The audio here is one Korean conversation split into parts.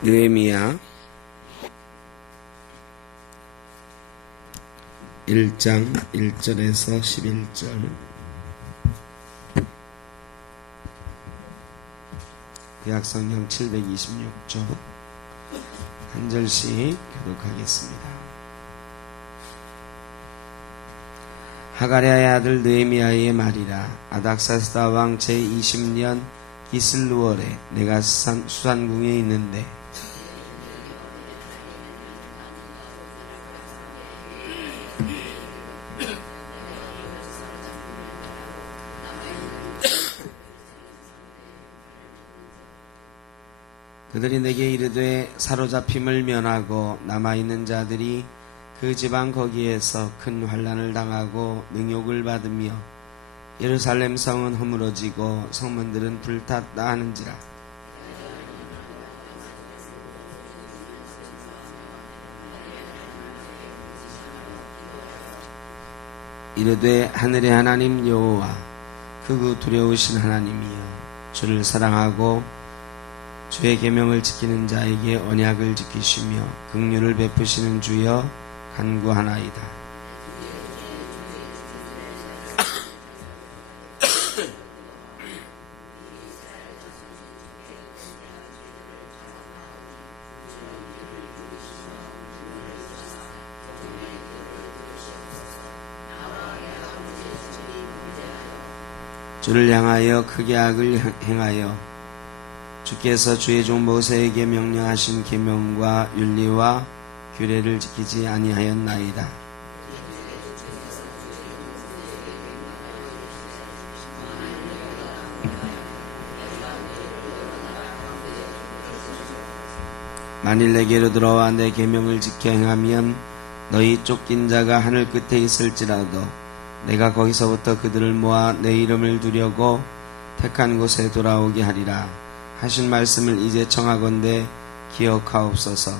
느헤미야 1장 1절에서 11절. 구약성경 726쪽 한 절씩 교독하겠습니다. 하가랴의 아들 느헤미야의 말이라. 아닥사스다 왕 제20년 기슬루월에 내가 수산궁에 있는데 그들이 내게 이르되 사로잡힘을 면하고 남아있는 자들이 그 지방 거기에서 큰 환난을 당하고 능욕을 받으며 예루살렘 성은 허물어지고 성문들은 불탔다 하는지라. 이르되 하늘의 하나님 여호와 크고 두려우신 하나님이여, 주를 사랑하고 주의 계명을 지키는 자에게 언약을 지키시며 긍휼을 베푸시는 주여 간구하나이다. 주를 향하여 크게 악을 행하여 주께서 주의 종 모세에게 명령하신 계명과 윤리와 규례를 지키지 아니하였나이다. 만일 내게로 들어와 내 계명을 지켜 행하면 너희 쫓긴 자가 하늘 끝에 있을지라도 내가 거기서부터 그들을 모아 내 이름을 두려고 택한 곳에 돌아오게 하리라 하신 말씀을 이제 청하건대 기억하옵소서.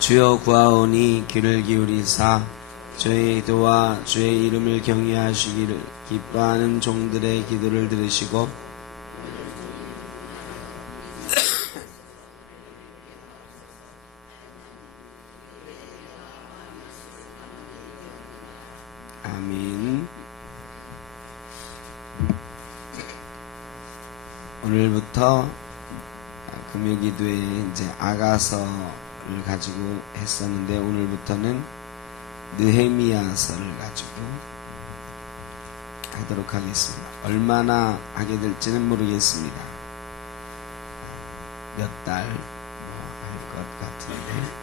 주여 구하오니 귀를 기울이사 주의 기도와 주의 이름을 경외하시기를 기뻐하는 종들의 기도를 들으시고 아멘. 오늘부터 금요기도에 이제 아가서를 가지고 했었는데 오늘부터는 느헤미야서를 가지고 하도록 하겠습니다. 얼마나 하게 될지는 모르겠습니다. 몇 달 할 것 같은데.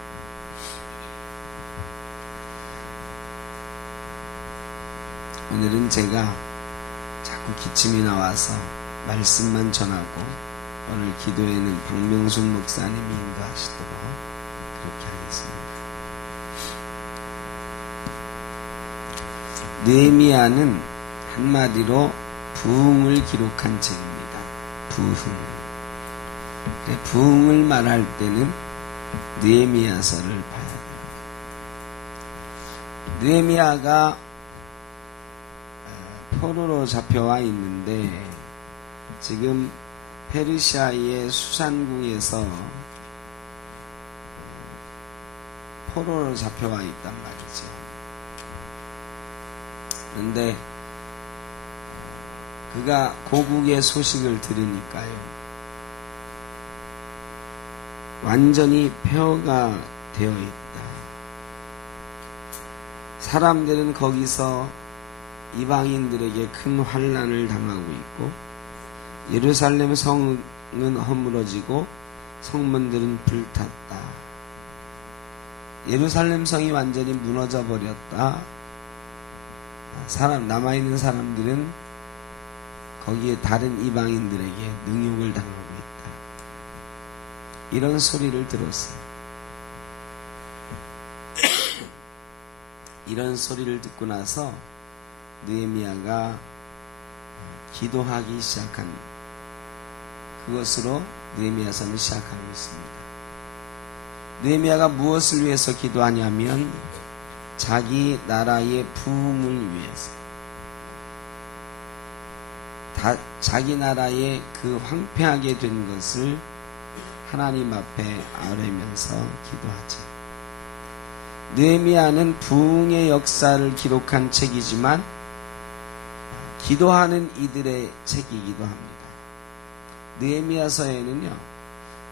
오늘은 제가 자꾸 기침이 나와서 말씀만 전하고 오늘 기도에는 박명순 목사님이 인도하시도록 그렇게 하겠습니다. 느헤미야는 한마디로 부흥을 기록한 책입니다. 부흥을 말할 때는 느헤미야서를 봐야 돼요. 느헤미야가 포로로 잡혀와 있는데 지금 페르시아의 수산궁에서 포로로 잡혀와 있단 말이죠. 그런데 그가 고국의 소식을 들으니까요, 완전히 폐허가 되어 있다. 사람들은 거기서 이방인들에게 큰 환난을 당하고 있고 예루살렘 성은 허물어지고 성문들은 불탔다. 예루살렘 성이 완전히 무너져 버렸다. 남아있는 사람들은 거기에 다른 이방인들에게 능욕을 당하고 있다. 이런 소리를 들었어요. 이런 소리를 듣고 나서 느헤미야가 기도하기 시작한 그것으로 느헤미야서는 시작하고 있습니다. 느헤미야가 무엇을 위해서 기도하냐면 자기 나라의 부흥을 위해서, 자기 나라의 그 황폐하게 된 것을 하나님 앞에 아뢰면서 기도하지. 느헤미야는 부흥의 역사를 기록한 책이지만 기도하는 이들의 책이기도 합니다. 느헤미야서에는요,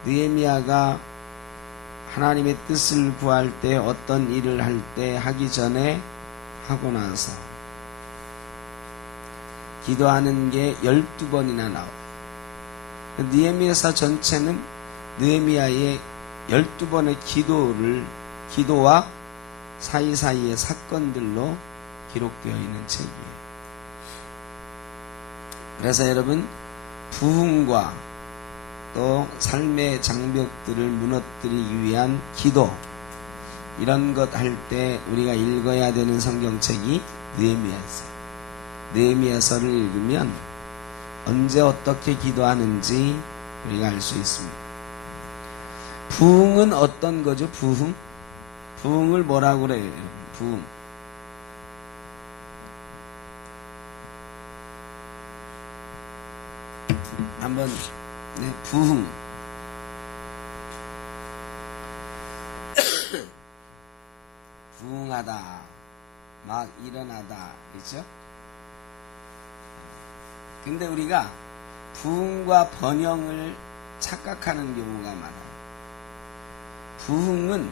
느헤미야가 하나님의 뜻을 구할 때, 어떤 일을 할 때, 하기 전에, 하고 나서 기도하는 게 12번이나 나와요. 느헤미야서 전체는 느헤미야의 12번의 기도와 사이사이의 사건들로 기록되어 있는 책이에요. 그래서 여러분, 부흥과 또 삶의 장벽들을 무너뜨리기 위한 기도, 이런 것 할 때 우리가 읽어야 되는 성경책이 느헤미야서예요. 느헤미야서를 읽으면 언제 어떻게 기도하는지 우리가 알 수 있습니다. 부흥은 어떤 거죠? 부흥을 뭐라고 그래요? 부흥. 한번, 네, 부흥. 부흥하다, 막 일어나다, 그렇죠? 근데 우리가 부흥과 번영을 착각하는 경우가 많아요. 부흥은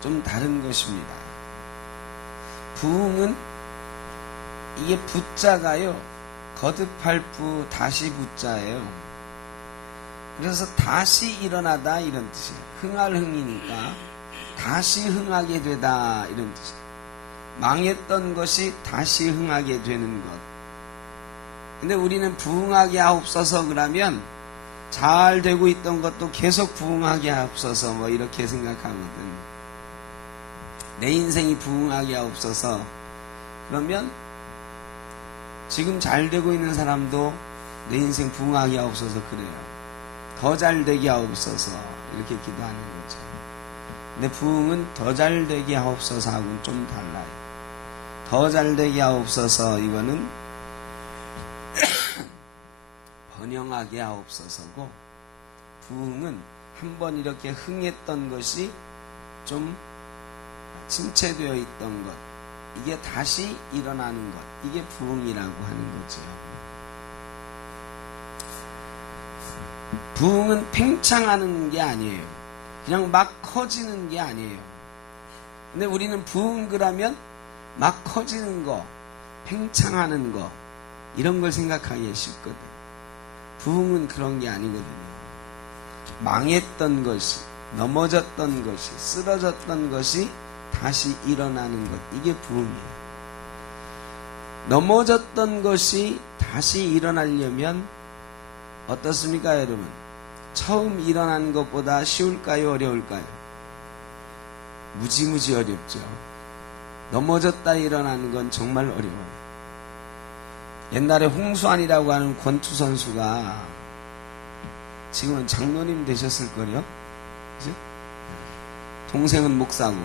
좀 다른 것입니다. 부흥은 이게 부자가요, 거듭할 부 다시 부자예요. 그래서 다시 일어나다 이런 뜻이에요. 흥할 흥이니까 다시 흥하게 되다 이런 뜻이에요. 망했던 것이 다시 흥하게 되는 것. 근데 우리는 부흥하게 하옵소서 그러면 잘 되고 있던 것도 계속 부흥하게 하옵소서 뭐 이렇게 생각하거든. 내 인생이 부흥하게 하옵소서 그러면 지금 잘 되고 있는 사람도 내 인생 부흥하게 하옵소서 그래요. 더 잘 되게 하옵소서 이렇게 기도하는 거죠. 근데 부흥은 더 잘 되게 하옵소서하고는 좀 달라요. 더 잘 되게 하옵소서 이거는 번영하게 하옵소서고, 부흥은 한번 이렇게 흥했던 것이 좀 침체되어 있던 것, 이게 다시 일어나는 것, 이게 부흥이라고 하는 거죠. 부흥은 팽창하는 게 아니에요. 그냥 막 커지는 게 아니에요. 근데 우리는 부흥 그러면 막 커지는 거, 팽창하는 거, 이런 걸 생각하기 쉽거든. 부흥은 그런 게 아니거든요. 망했던 것이, 넘어졌던 것이, 쓰러졌던 것이 다시 일어나는 것, 이게 부흥이에요. 넘어졌던 것이 다시 일어나려면 어떻습니까, 여러분? 처음 일어난 것보다 쉬울까요, 어려울까요? 무지무지 어렵죠. 넘어졌다 일어나는 건 정말 어려워요. 옛날에 홍수환이라고 하는 권투 선수가 지금은 장로님 되셨을걸요? 그죠? 동생은 목사고.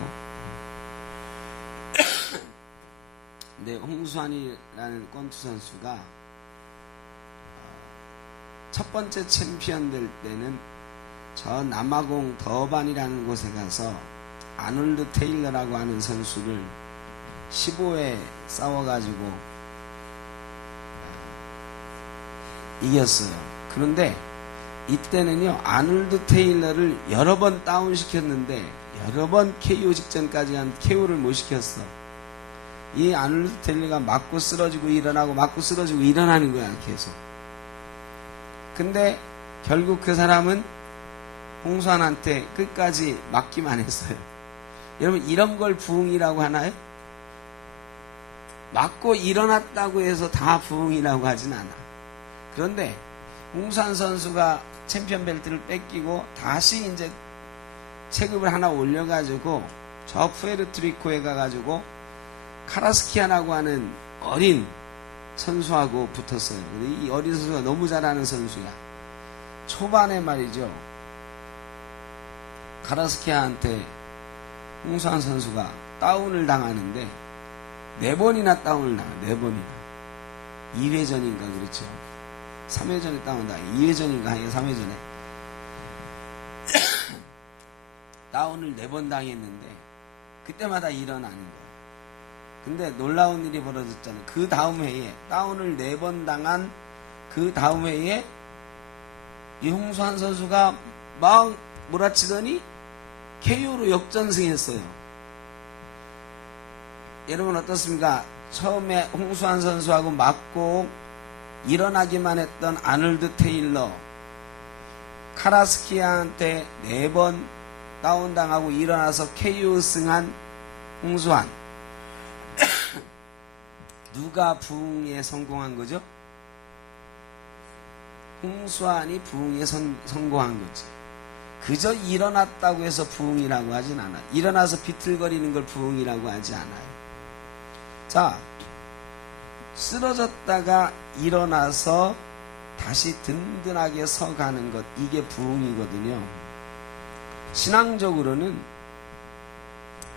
근데 홍수환이라는 권투 선수가 첫 번째 챔피언 될 때는 저 남아공 더반이라는 곳에 가서 아놀드 테일러라고 하는 선수를 15회 싸워가지고 이겼어요. 그런데 이때는요, 아놀드 테일러를 여러 번 다운시켰는데 여러 번 KO 직전까지 한 KO를 못 시켰어. 이 아놀드 테일러가 맞고 쓰러지고 일어나고 맞고 쓰러지고 일어나는 거야, 계속. 근데 결국 그 사람은 홍수환한테 끝까지 맞기만 했어요. 여러분, 이런 걸 부흥이라고 하나요? 맞고 일어났다고 해서 다 부흥이라고 하진 않아. 그런데 홍수환 선수가 챔피언 벨트를 뺏기고 다시 이제 체급을 하나 올려가지고 저 푸에르토리코에 가가지고 카라스키아라고 하는 어린 선수하고 붙었어요. 근데 이 어린 선수가 너무 잘하는 선수야. 초반에 말이죠, 카라스키아한테 홍수환 선수가 다운을 당하는데 4번이나 다운을 당해. 4번이나 2회전인가 그렇죠. 3회전에 다운당해. 2회전인가 아니면 3회전에 다운을 4번 당했는데 그때마다 일어나는 거예요. 근데 놀라운 일이 벌어졌잖아요. 그 다음 해에 다운을 4번 당한 그 다음 해에 이 홍수환 선수가 막 몰아치더니 KO로 역전승했어요. 여러분 어떻습니까? 처음에 홍수환 선수하고 맞고 일어나기만 했던 아놀드 테일러, 카라스키아한테 4번 다운당하고 일어나서 KO 승한 홍수환. 누가 부흥에 성공한 거죠? 홍수환이 부흥에 성공한 거지. 그저 일어났다고 해서 부흥이라고 하진 않아요. 일어나서 비틀거리는 걸 부흥이라고 하지 않아요. 자, 쓰러졌다가 일어나서 다시 든든하게 서가는 것, 이게 부흥이거든요. 신앙적으로는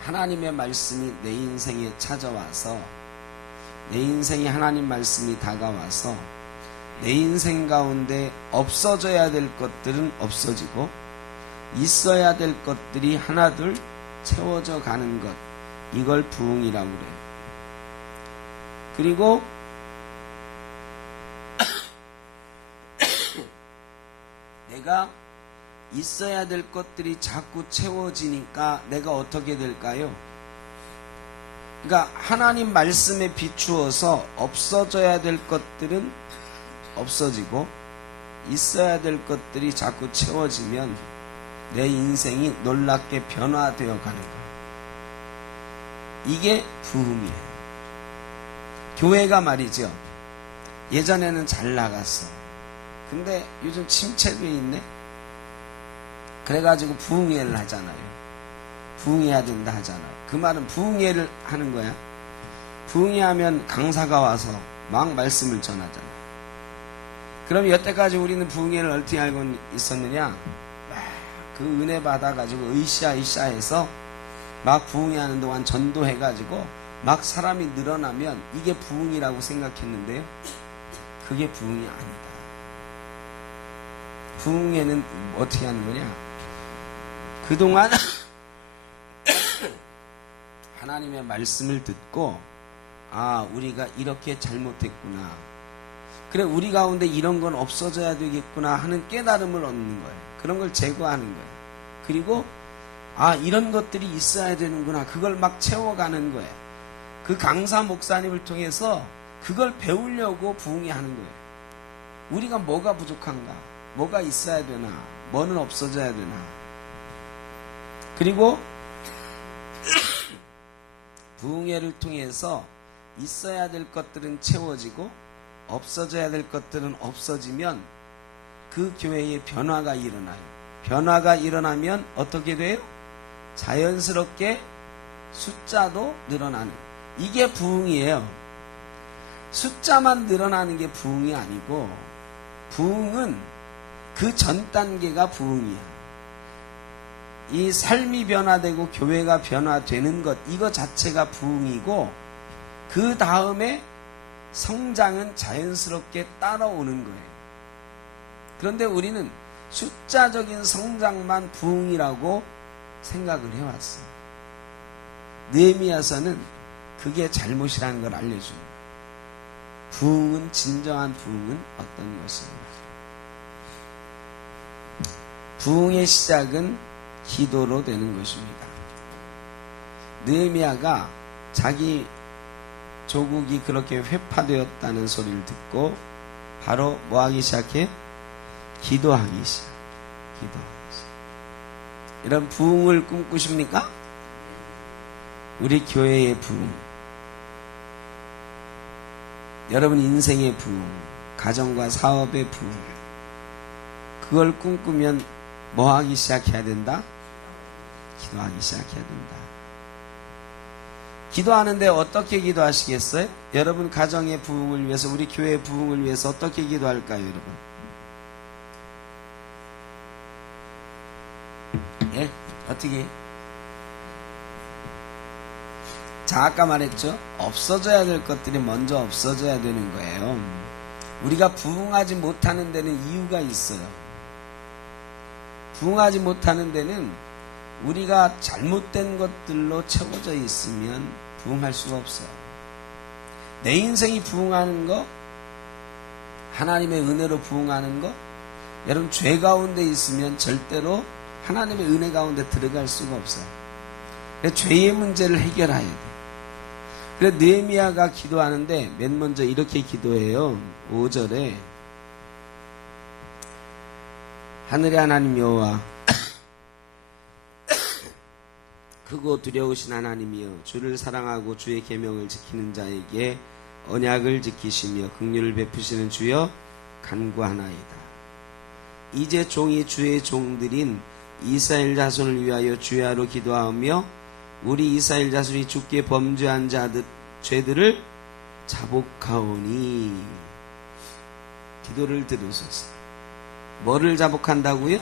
하나님의 말씀이 내 인생에 찾아와서, 내 인생에 하나님 말씀이 다가와서 내 인생 가운데 없어져야 될 것들은 없어지고 있어야 될 것들이 하나둘 채워져 가는 것, 이걸 부흥이라고 그래요. 그리고 내가 있어야 될 것들이 자꾸 채워지니까 내가 어떻게 될까요? 그러니까 하나님 말씀에 비추어서 없어져야 될 것들은 없어지고 있어야 될 것들이 자꾸 채워지면 내 인생이 놀랍게 변화되어 가는 거예요. 이게 부흥이에요. 교회가 말이죠. 예전에는 잘 나갔어. 근데 요즘 침체돼 있네. 그래가지고 부흥회를 하잖아요. 부흥해야 된다 하잖아요. 그 말은 부흥회를 하는 거야. 부흥회 하면 강사가 와서 막 말씀을 전하잖아요. 그럼 여태까지 우리는 부흥회를 어떻게 알고 있었느냐? 그 은혜 받아가지고 으쌰으쌰해서 막 부흥회 하는 동안 전도해가지고 막 사람이 늘어나면 이게 부흥이라고 생각했는데요. 그게 부흥이 아니다. 부흥회는 어떻게 하는 거냐? 그동안 하나님의 말씀을 듣고 우리가 이렇게 잘못했구나. 그래, 우리 가운데 이런 건 없어져야 되겠구나 하는 깨달음을 얻는 거예요. 그런 걸 제거하는 거예요. 그리고 이런 것들이 있어야 되는구나. 그걸 막 채워가는 거예요. 그 강사 목사님을 통해서 그걸 배우려고 부흥회 하는 거예요. 우리가 뭐가 부족한가? 뭐가 있어야 되나? 뭐는 없어져야 되나? 그리고 부흥회를 통해서 있어야 될 것들은 채워지고 없어져야 될 것들은 없어지면 그 교회에 변화가 일어나요. 변화가 일어나면 어떻게 돼요? 자연스럽게 숫자도 늘어나는, 이게 부흥이에요. 숫자만 늘어나는 게 부흥이 아니고, 부흥은 그 전 단계가 부흥이야. 이 삶이 변화되고 교회가 변화되는 것, 이거 자체가 부흥이고, 그 다음에 성장은 자연스럽게 따라오는 거예요. 그런데 우리는 숫자적인 성장만 부흥이라고 생각을 해왔어요. 느헤미야서는 그게 잘못이라는 걸 알려주는 거예요. 부흥은, 진정한 부흥은 어떤 것인가? 부흥의 시작은 기도로 되는 것입니다. 느헤미야가 자기 조국이 그렇게 회파되었다는 소리를 듣고 바로 뭐 하기 시작해? 기도하기 시작. 이런 부흥을 꿈꾸십니까? 우리 교회의 부흥, 여러분 인생의 부흥, 가정과 사업의 부흥, 그걸 꿈꾸면 뭐 하기 시작해야 된다? 기도하기 시작해야 된다. 기도하는데 어떻게 기도하시겠어요? 여러분 가정의 부흥을 위해서, 우리 교회의 부흥을 위해서 어떻게 기도할까요, 여러분? 어떻게? 자, 아까 말했죠? 없어져야 될 것들이 먼저 없어져야 되는 거예요. 우리가 부응하지 못하는 데는 이유가 있어요. 부응하지 못하는 데는 우리가 잘못된 것들로 채워져 있으면 부응할 수가 없어요. 내 인생이 부응하는 거, 하나님의 은혜로 부응하는 거, 여러분 죄 가운데 있으면 절대로 하나님의 은혜 가운데 들어갈 수가 없어요. 그래서 죄의 문제를 해결해야 돼요. 그래서 느헤미야가 기도하는데 맨 먼저 이렇게 기도해요. 5절에 하늘의 하나님 여호와 크고 두려우신 하나님이여 주를 사랑하고 주의 계명을 지키는 자에게 언약을 지키시며 긍휼을 베푸시는 주여 간구하나이다. 이제 종이 주의 종들인 이스라엘 자손을 위하여 주야로 기도하며 우리 이스라엘 자손이 주께 범죄한 자들 죄들을 자복하오니. 기도를 들으소서. 뭐를 자복한다고요?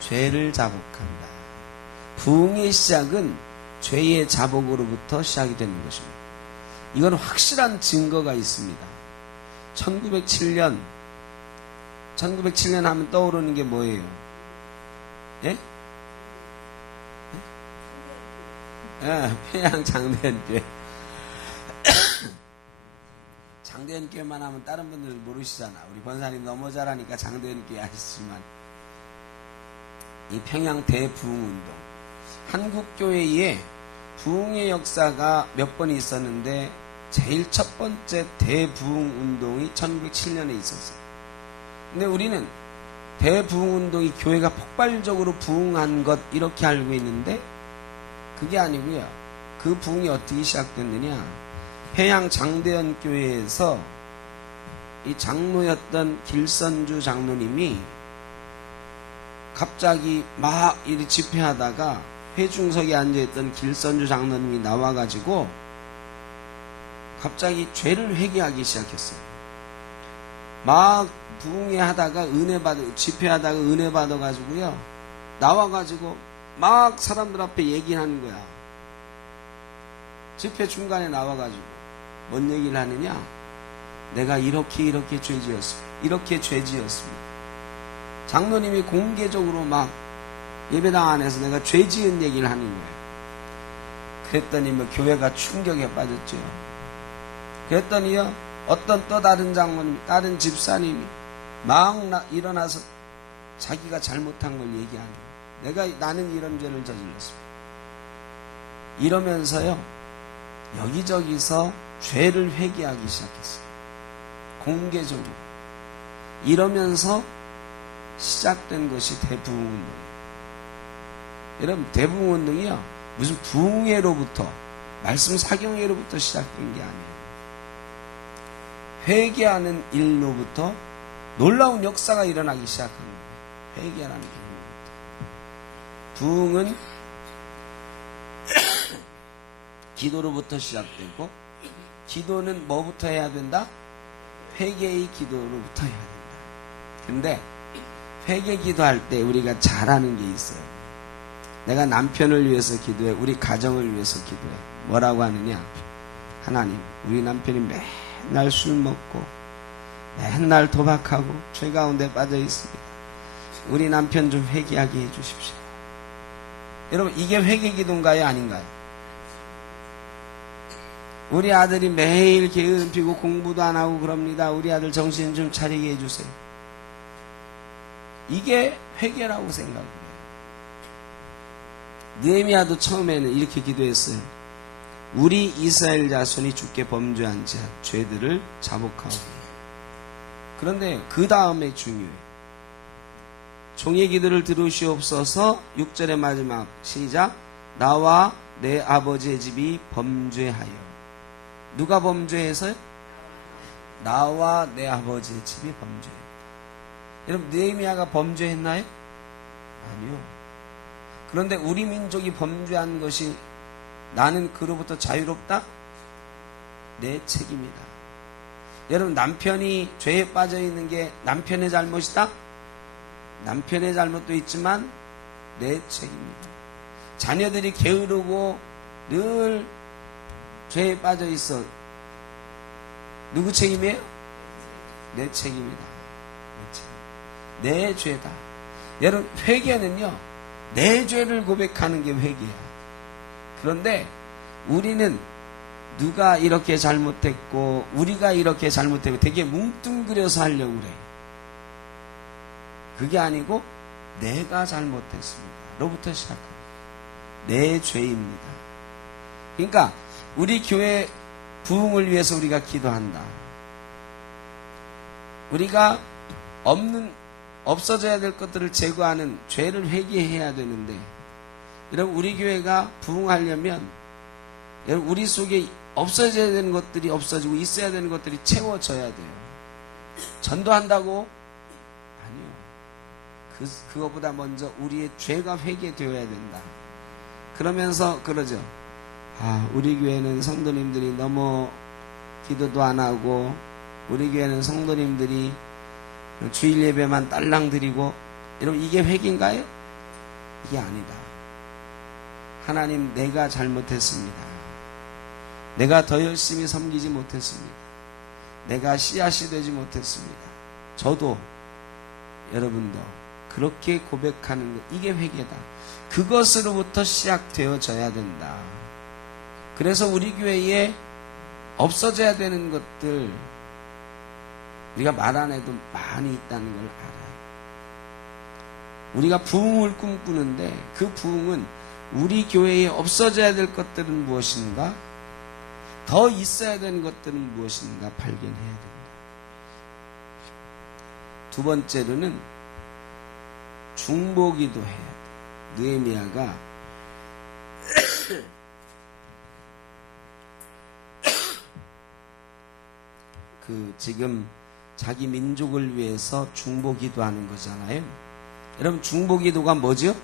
죄를 자복한다. 부흥의 시작은 죄의 자복으로부터 시작이 되는 것입니다. 이건 확실한 증거가 있습니다. 1907년 하면 떠오르는 게 뭐예요? 예? 평양 장대현교회. 장대현교회만 하면 다른 분들 모르시잖아. 우리 권사님 너무 잘하니까 장대현교회 아시지만 이 평양 대부흥운동, 한국교회에 부흥의 역사가 몇 번 있었는데 제일 첫 번째 대부흥운동이 1907년에 있었어요. 근데 우리는 대부흥운동이 교회가 폭발적으로 부흥한 것 이렇게 알고 있는데 그게 아니고요. 그 부흥이 어떻게 시작됐느냐? 해양 장대현 교회에서 이 장로였던 길선주 장로님이 갑자기 막 이리 집회하다가 회중석에 앉아있던 길선주 장로님이 나와가지고 갑자기 죄를 회개하기 시작했어요. 막 부흥회 하다가 집회하다가 은혜 받아가지고요. 나와가지고 막 사람들 앞에 얘기하는 거야. 집회 중간에 나와가지고 뭔 얘기를 하느냐? 내가 이렇게 죄지었습니다. 이렇게 죄지었습니다. 장로님이 공개적으로 막 예배당 안에서 내가 죄지은 얘기를 하는 거예요. 그랬더니 뭐 교회가 충격에 빠졌죠. 그랬더니요, 어떤 또 다른 장로님, 다른 집사님이 막 일어나서 자기가 잘못한 걸 얘기하는 거예요. 나는 이런 죄를 저질렀습니다. 이러면서요, 여기저기서 죄를 회개하기 시작했어요. 공개적으로. 이러면서 시작된 것이 대부흥운동이에요. 여러분, 대부흥운동이요, 무슨 부흥회로부터, 말씀 사경회로부터 시작된 게 아니에요. 회개하는 일로부터 놀라운 역사가 일어나기 시작한 거예요. 회개하는 일로부터. 부흥은 기도로부터 시작되고, 기도는 뭐부터 해야 된다? 회개의 기도로부터 해야 된다. 근데 회개 기도할 때 우리가 잘하는 게 있어요. 내가 남편을 위해서 기도해, 우리 가정을 위해서 기도해. 뭐라고 하느냐? 하나님, 우리 남편이 맨날 술 먹고 맨날 도박하고 죄 가운데 빠져 있습니다. 우리 남편 좀 회개하게 해 주십시오. 여러분, 이게 회개 기도인가요? 아닌가요? 우리 아들이 매일 게으름 피고 공부도 안 하고 그럽니다. 우리 아들 정신 좀 차리게 해주세요. 이게 회개라고 생각해요. 느헤미야도 처음에는 이렇게 기도했어요. 우리 이스라엘 자손이 주께 범죄한 죄들을 자복하오니. 그런데 그 다음에 중요해요. 종의 기도를 들으시옵소서. 6절의 마지막 시작. 나와 내 아버지의 집이 범죄하여. 누가 범죄해서요? 나와 내 아버지의 집이 범죄해요. 여러분, 느헤미야가 범죄했나요? 아니요. 그런데 우리 민족이 범죄한 것이 나는 그로부터 자유롭다? 내 책임이다. 여러분, 남편이 죄에 빠져 있는 게 남편의 잘못이다? 남편의 잘못도 있지만 내 책임이다. 자녀들이 게으르고 늘 죄에 빠져 있어. 누구 책임이에요? 내 책임이다. 내 죄다. 여러분, 회개는요, 내 죄를 고백하는 게 회개야. 그런데 우리는 누가 이렇게 잘못했고 우리가 이렇게 잘못했고 되게 뭉뚱그려서 하려고 그래. 그게 아니고 내가 잘못했습니다 로부터 시작합니다. 내 죄입니다. 그러니까 우리 교회 부흥을 위해서 우리가 기도한다. 우리가 없어져야 될 것들을 제거하는 죄를 회개해야 되는데, 여러분, 우리 교회가 부흥하려면 여러분, 우리 속에 없어져야 되는 것들이 없어지고 있어야 되는 것들이 채워져야 돼요. 전도한다고? 아니요. 그거보다 먼저 우리의 죄가 회개되어야 된다. 그러면서 그러죠. 우리 교회는 성도님들이 너무 기도도 안 하고, 우리 교회는 성도님들이 주일 예배만 딸랑 드리고, 여러분, 이게 회개인가요? 이게 아니다. 하나님, 내가 잘못했습니다. 내가 더 열심히 섬기지 못했습니다. 내가 씨앗이 되지 못했습니다. 저도, 여러분도 그렇게 고백하는 것, 이게 회개다. 그것으로부터 시작되어져야 된다. 그래서 우리 교회에 없어져야 되는 것들, 우리가 말 안 해도 많이 있다는 걸 알아요. 우리가 부흥을 꿈꾸는데 그 부흥은 우리 교회에 없어져야 될 것들은 무엇인가? 더 있어야 되는 것들은 무엇인가 발견해야 된다. 두 번째로는 중보기도 해야 돼. 느헤미야가 지금 자기 민족을 위해서 중보기도하는 거잖아요. 여러분, 중보기도가 뭐죠?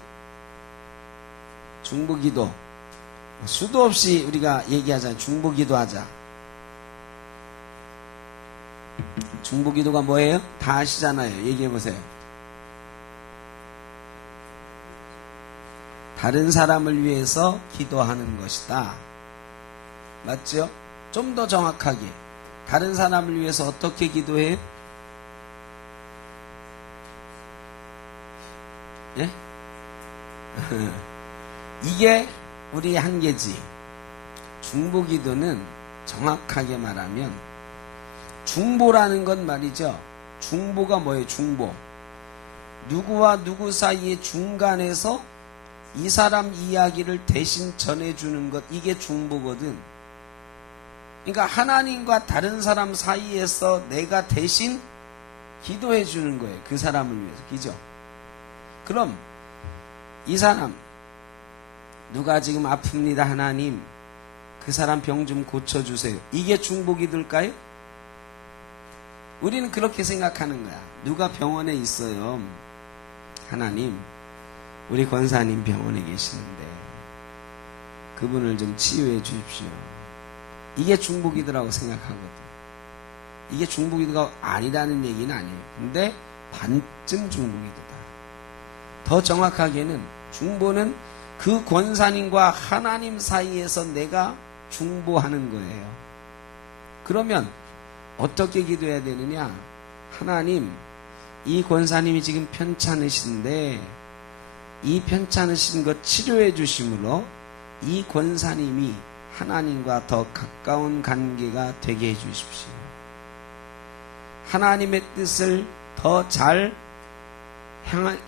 중보기도, 수도 없이 우리가 얘기하잖아요. 중보기도하자. 중보기도가 뭐예요? 다 아시잖아요. 얘기해보세요. 다른 사람을 위해서 기도하는 것이다. 맞죠? 좀 더 정확하게, 다른 사람을 위해서 어떻게 기도해요? 예? 이게 우리 한계지. 중보기도는 정확하게 말하면, 중보라는 건 말이죠. 중보가 뭐예요? 중보. 누구와 누구 사이의 중간에서 이 사람 이야기를 대신 전해주는 것, 이게 중보거든. 그러니까 하나님과 다른 사람 사이에서 내가 대신 기도해 주는 거예요. 그 사람을 위해서. 그죠? 그럼 이 사람, 누가 지금 아픕니다. 하나님, 그 사람 병 좀 고쳐주세요. 이게 중보기도일까요? 우리는 그렇게 생각하는 거야. 누가 병원에 있어요. 하나님, 우리 권사님 병원에 계시는데 그분을 좀 치유해 주십시오. 이게 중보기도라고 생각하거든. 이게 중보기도가 아니라는 얘기는 아니에요. 근데 반쯤 중보기도다. 더 정확하게는 중보는 그 권사님과 하나님 사이에서 내가 중보하는 거예요. 그러면 어떻게 기도해야 되느냐? 하나님, 이 권사님이 지금 편찮으신데 이 편찮으신 것 치료해 주심으로 이 권사님이 하나님과 더 가까운 관계가 되게 해 주십시오. 하나님의 뜻을 더 잘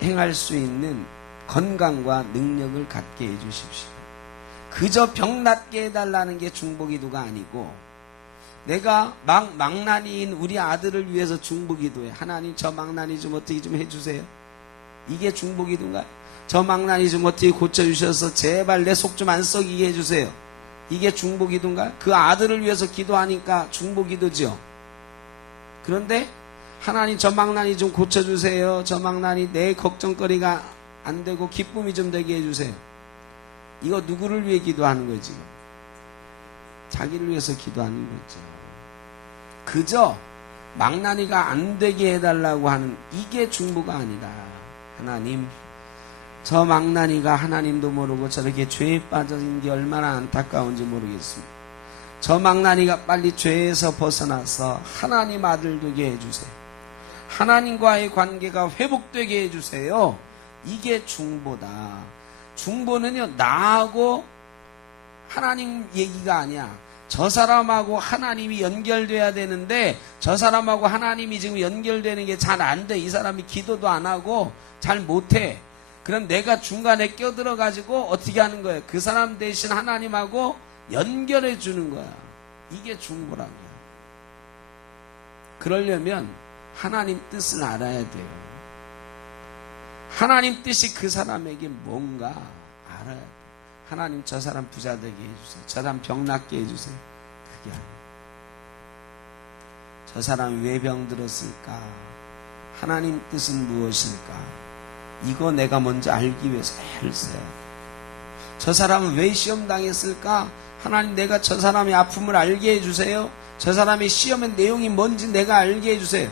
행할 수 있는 건강과 능력을 갖게 해 주십시오. 그저 병 낫게 해달라는 게 중보기도가 아니고, 내가 망나니인 우리 아들을 위해서 중보기도해. 하나님, 저 망나니 좀 어떻게 좀 해주세요. 이게 중보기도인가요? 저 망나니 좀 어떻게 고쳐주셔서 제발 내 속 좀 안 썩이게 해주세요. 이게 중보기도인가요? 그 아들을 위해서 기도하니까 중보기도죠. 그런데 하나님, 저 망나니 좀 고쳐주세요. 저 망나니 내 걱정거리가 안 되고 기쁨이 좀 되게 해주세요. 이거 누구를 위해 기도하는 거지? 자기를 위해서 기도하는 거죠. 그저 망나니가 안 되게 해달라고 하는, 이게 중보가 아니다. 하나님, 저 망나니가 하나님도 모르고 저렇게 죄에 빠진 게 얼마나 안타까운지 모르겠습니다. 저 망나니가 빨리 죄에서 벗어나서 하나님 아들 되게 해주세요. 하나님과의 관계가 회복되게 해주세요. 이게 중보다. 중보는요, 나하고 하나님 얘기가 아니야. 저 사람하고 하나님이 연결돼야 되는데 저 사람하고 하나님이 지금 연결되는 게 잘 안 돼. 이 사람이 기도도 안 하고 잘 못해. 그럼 내가 중간에 껴들어가지고 어떻게 하는 거예요? 그 사람 대신 하나님하고 연결해 주는 거야. 이게 중보라고요. 그러려면 하나님 뜻을 알아야 돼요. 하나님 뜻이 그 사람에게 뭔가 알아야 돼요. 하나님 저 사람 부자 되게 해주세요. 저 사람 병 낫게 해주세요. 그게 아니에요. 저 사람이 왜 병들었을까? 하나님 뜻은 무엇일까? 이거 내가 먼저 알기 위해서 애를 써야 돼. 저 사람은 왜 시험 당했을까? 하나님 내가 저 사람의 아픔을 알게 해주세요. 저 사람의 시험의 내용이 뭔지 내가 알게 해주세요.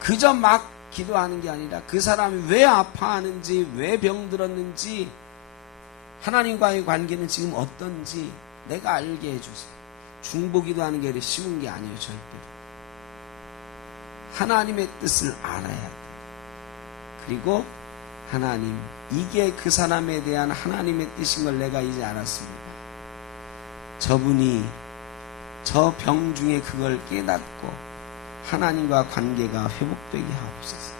그저 막 기도하는 게 아니라 그 사람이 왜 아파하는지, 왜 병들었는지, 하나님과의 관계는 지금 어떤지 내가 알게 해주세요. 중보기도 하는 게 쉬운 게 아니에요. 절대로. 하나님의 뜻을 알아야 돼요. 그리고 하나님, 이게 그 사람에 대한 하나님의 뜻인 걸 내가 이제 알았습니다. 저분이 저 병 중에 그걸 깨닫고 하나님과 관계가 회복되게 하옵소서.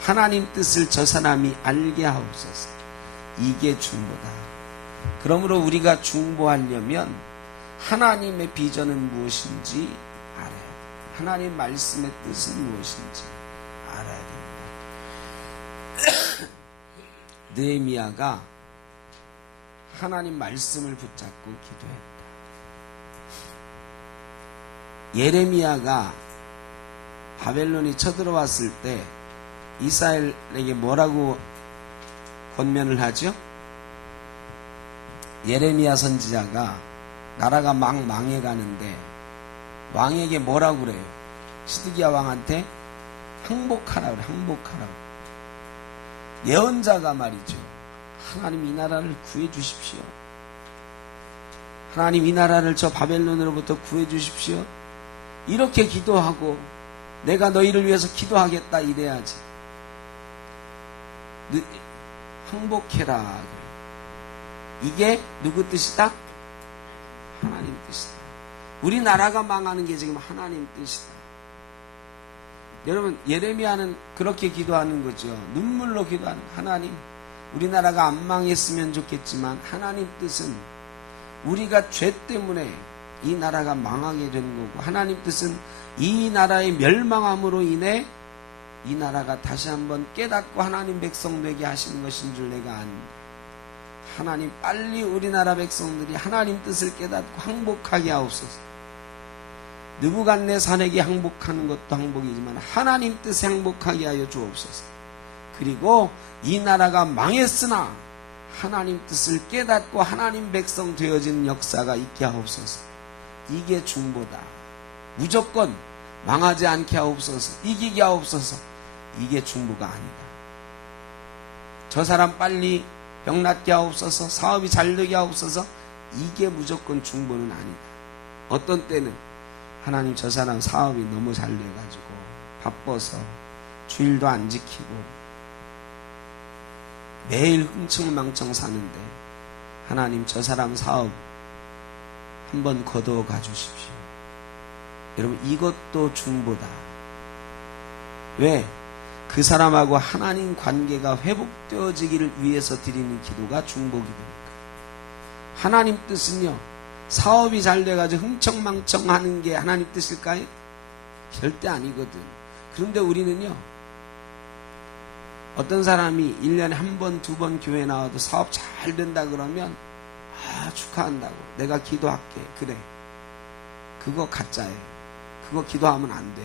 하나님 뜻을 저 사람이 알게 하옵소서. 이게 중보다. 그러므로 우리가 중보하려면 하나님의 비전은 무엇인지 알아야 돼요. 하나님 말씀의 뜻은 무엇인지 알아야 됩니다. 느헤미야가 하나님 말씀을 붙잡고 기도했다. 예레미야가 바벨론이 쳐들어왔을 때 이스라엘에게 뭐라고 권면을 하죠? 예레미야 선지자가 나라가 막 망해가는데 왕에게 뭐라고 그래요? 시드기야 왕한테 항복하라 그래. 항복하라. 예언자가 말이죠. 하나님 이 나라를 구해주십시오. 하나님 이 나라를 저 바벨론으로부터 구해주십시오. 이렇게 기도하고 내가 너희를 위해서 기도하겠다 이래야지. 항복해라. 이게 누구 뜻이다? 하나님 뜻이다. 우리나라가 망하는 게 지금 하나님 뜻이다. 여러분, 예레미야는 그렇게 기도하는 거죠. 눈물로 기도하는 하나님, 우리나라가 안 망했으면 좋겠지만 하나님 뜻은 우리가 죄 때문에 이 나라가 망하게 되는 거고, 하나님 뜻은 이 나라의 멸망함으로 인해 이 나라가 다시 한번 깨닫고 하나님 백성 되게 하시는 것인 줄 내가 안다. 하나님 빨리 우리나라 백성들이 하나님 뜻을 깨닫고 항복하게 하옵소서. 느부갓네살에게 항복하는 것도 항복이지만 하나님 뜻에 항복하게 하여 주옵소서. 그리고 이 나라가 망했으나 하나님 뜻을 깨닫고 하나님 백성 되어진 역사가 있게 하옵소서. 이게 중보다. 무조건 망하지 않게 하옵소서. 이기게 하옵소서. 이게 중보가 아니다. 저 사람 빨리 병 낫게 하옵소서. 사업이 잘 되게 하옵소서. 이게 무조건 중보는 아니다. 어떤 때는 하나님 저 사람 사업이 너무 잘 돼가지고 바빠서 주일도 안 지키고 매일 흥청망청 사는데 하나님 저 사람 사업 한번 거두어 가주십시오. 여러분, 이것도 중보다. 왜? 그 사람하고 하나님 관계가 회복되어지기를 위해서 드리는 기도가 중보기도입니다. 하나님 뜻은요, 사업이 잘 돼가지고 흥청망청 하는 게 하나님 뜻일까요? 절대 아니거든. 그런데 우리는요, 어떤 사람이 1년에 한 번, 두 번 교회 나와도 사업 잘 된다 그러면 축하한다고. 내가 기도할게. 그래. 그거 가짜예요. 그거 기도하면 안 돼.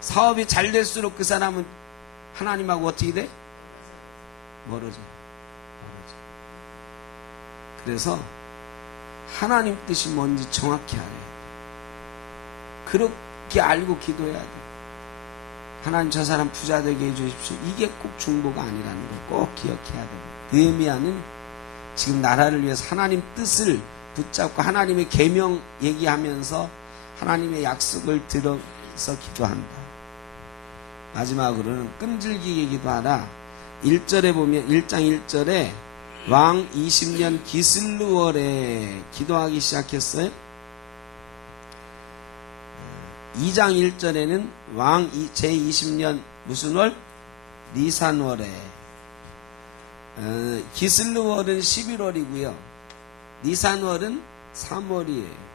사업이 잘 될수록 그 사람은 하나님하고 어떻게 돼? 멀어져. 그래서 하나님 뜻이 뭔지 정확히 알아야 돼. 그렇게 알고 기도해야 돼. 하나님 저 사람 부자 되게 해주십시오. 이게 꼭 중보가 아니라는 걸 꼭 기억해야 돼. 느헤미야는 지금 나라를 위해서 하나님 뜻을 붙잡고 하나님의 계명 얘기하면서 하나님의 약속을 들어서 기도한다. 마지막으로는 끈질기게 기도하라. 1절에 보면 1장 1절에 왕 20년 기슬루월에 기도하기 시작했어요. 2장 1절에는 왕 제20년 무슨 월? 니산월에. 기슬루월은 11월이고요. 니산월은 3월이에요.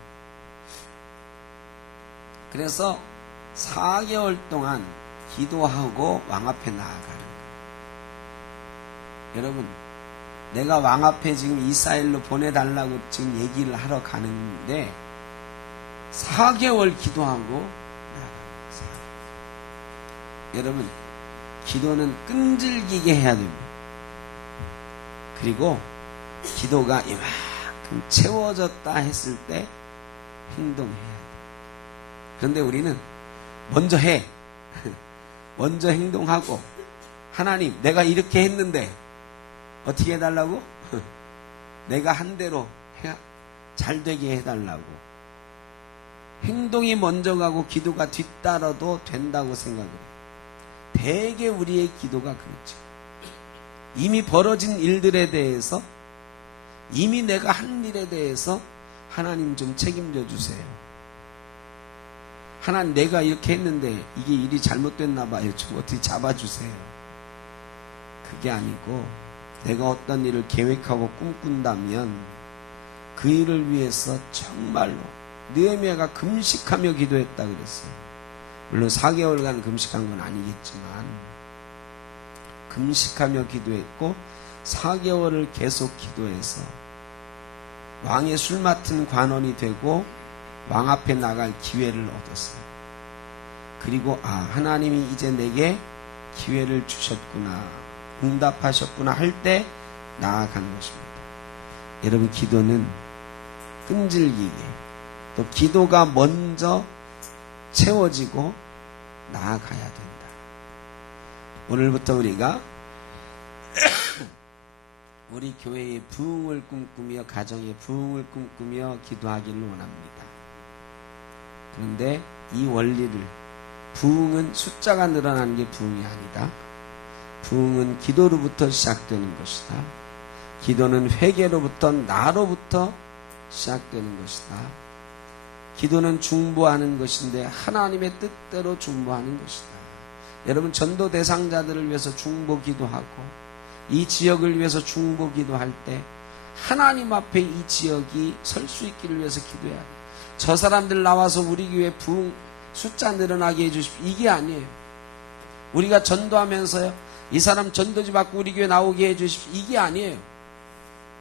그래서 4개월 동안 기도하고 왕 앞에 나아가는 거예요. 여러분, 내가 왕 앞에 지금 이스라엘로 보내달라고 지금 얘기를 하러 가는데 4개월 기도하고 나아가는 거예요. 여러분, 기도는 끈질기게 해야 됩니다. 그리고 기도가 이만큼 채워졌다 했을 때 행동해야 돼요. 그런데 우리는 먼저 해. 먼저 행동하고, 하나님 내가 이렇게 했는데 어떻게 해달라고? 내가 한 대로 잘 되게 해달라고. 행동이 먼저 가고 기도가 뒤따라도 된다고 생각해요. 대개 우리의 기도가 그렇죠. 이미 벌어진 일들에 대해서, 이미 내가 한 일에 대해서 하나님 좀 책임져 주세요. 하나님 내가 이렇게 했는데 이게 일이 잘못됐나 봐요. 좀 어떻게 잡아주세요. 그게 아니고 내가 어떤 일을 계획하고 꿈꾼다면 그 일을 위해서 정말로 느헤미야가 금식하며 기도했다 그랬어요. 물론 4개월간 금식한 건 아니겠지만 금식하며 기도했고 4개월을 계속 기도해서 왕의 술 맡은 관원이 되고 왕 앞에 나갈 기회를 얻었어요. 그리고 하나님이 이제 내게 기회를 주셨구나, 응답하셨구나 할 때 나아간 것입니다. 여러분, 기도는 끈질기게, 또 기도가 먼저 채워지고 나아가야 된다. 오늘부터 우리가 우리 교회의 부흥을 꿈꾸며, 가정의 부흥을 꿈꾸며 기도하기를 원합니다. 그런데 이 원리를, 부흥은 숫자가 늘어나는 게 부흥이 아니다. 부흥은 기도로부터 시작되는 것이다. 기도는 회개로부터, 나로부터 시작되는 것이다. 기도는 중보하는 것인데 하나님의 뜻대로 중보하는 것이다. 여러분, 전도 대상자들을 위해서 중보 기도하고 이 지역을 위해서 중보 기도할 때 하나님 앞에 이 지역이 설 수 있기를 위해서 기도해야 돼요. 저 사람들 나와서 우리 교회 부흥 숫자 늘어나게 해주십시오. 이게 아니에요. 우리가 전도하면서요, 이 사람 전도지 받고 우리 교회 나오게 해주십시오. 이게 아니에요.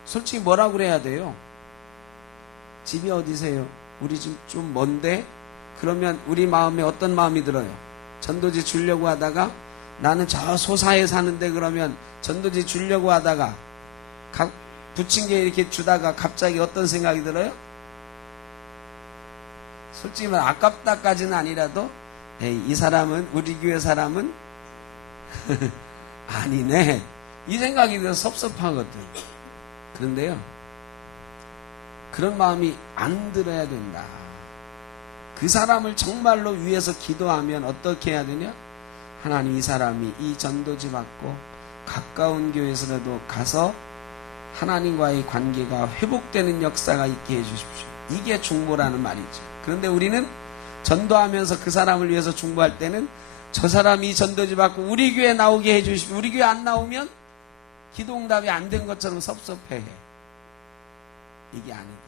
솔직히 뭐라고 그래야 돼요? 집이 어디세요? 우리 집 좀 먼데? 그러면 우리 마음에 어떤 마음이 들어요? 전도지 주려고 하다가, 나는 저 소사에 사는데, 그러면 전도지 주려고 하다가 부침개 이렇게 주다가 갑자기 어떤 생각이 들어요? 솔직히 말해 아깝다까지는 아니라도 이 사람은, 우리 교회 사람은 아니네, 이 생각이 들어서 섭섭하거든. 그런데요, 그런 마음이 안 들어야 된다. 그 사람을 정말로 위해서 기도하면 어떻게 해야 되냐? 하나님, 이 사람이 이 전도지 받고 가까운 교회에서라도 가서 하나님과의 관계가 회복되는 역사가 있게 해주십시오. 이게 중보라는 말이죠. 그런데 우리는 전도하면서 그 사람을 위해서 중보할 때는 저 사람이 전도지 받고 우리 교회 나오게 해주십시오. 우리 교회 안 나오면 기도응답이 안 된 것처럼 섭섭해해. 이게 아니다.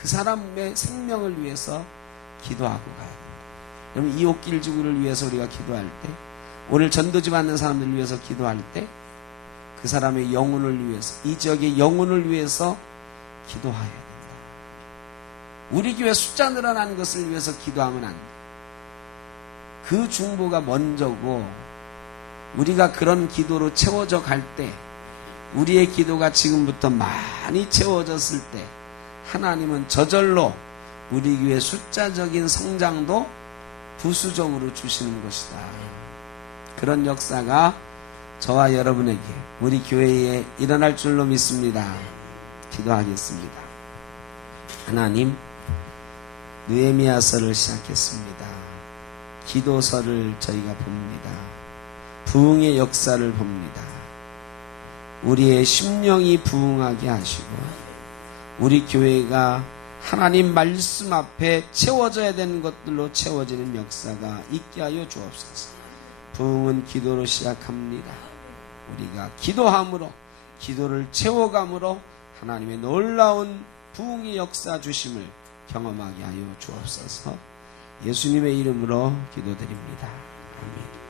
그 사람의 생명을 위해서 기도하고 가야 된다. 여러분, 이옥길 지구를 위해서 우리가 기도할 때, 오늘 전도지 받는 사람들을 위해서 기도할 때, 그 사람의 영혼을 위해서, 이 지역의 영혼을 위해서 기도해야 된다. 우리 교회 숫자 늘어나는 것을 위해서 기도하면 안 돼. 그 중보가 먼저고, 우리가 그런 기도로 채워져 갈 때, 우리의 기도가 지금부터 많이 채워졌을 때 하나님은 저절로 우리 교회 숫자적인 성장도 부수적으로 주시는 것이다. 그런 역사가 저와 여러분에게, 우리 교회에 일어날 줄로 믿습니다. 기도하겠습니다. 하나님, 느헤미야서를 시작했습니다. 기도서를 저희가 봅니다. 부흥의 역사를 봅니다. 우리의 심령이 부흥하게 하시고 우리 교회가 하나님 말씀 앞에 채워져야 되는 것들로 채워지는 역사가 있게 하여 주옵소서. 부흥은 기도로 시작합니다. 우리가 기도함으로, 기도를 채워감으로 하나님의 놀라운 부흥의 역사 주심을 경험하게 하여 주옵소서. 예수님의 이름으로 기도드립니다. 아멘.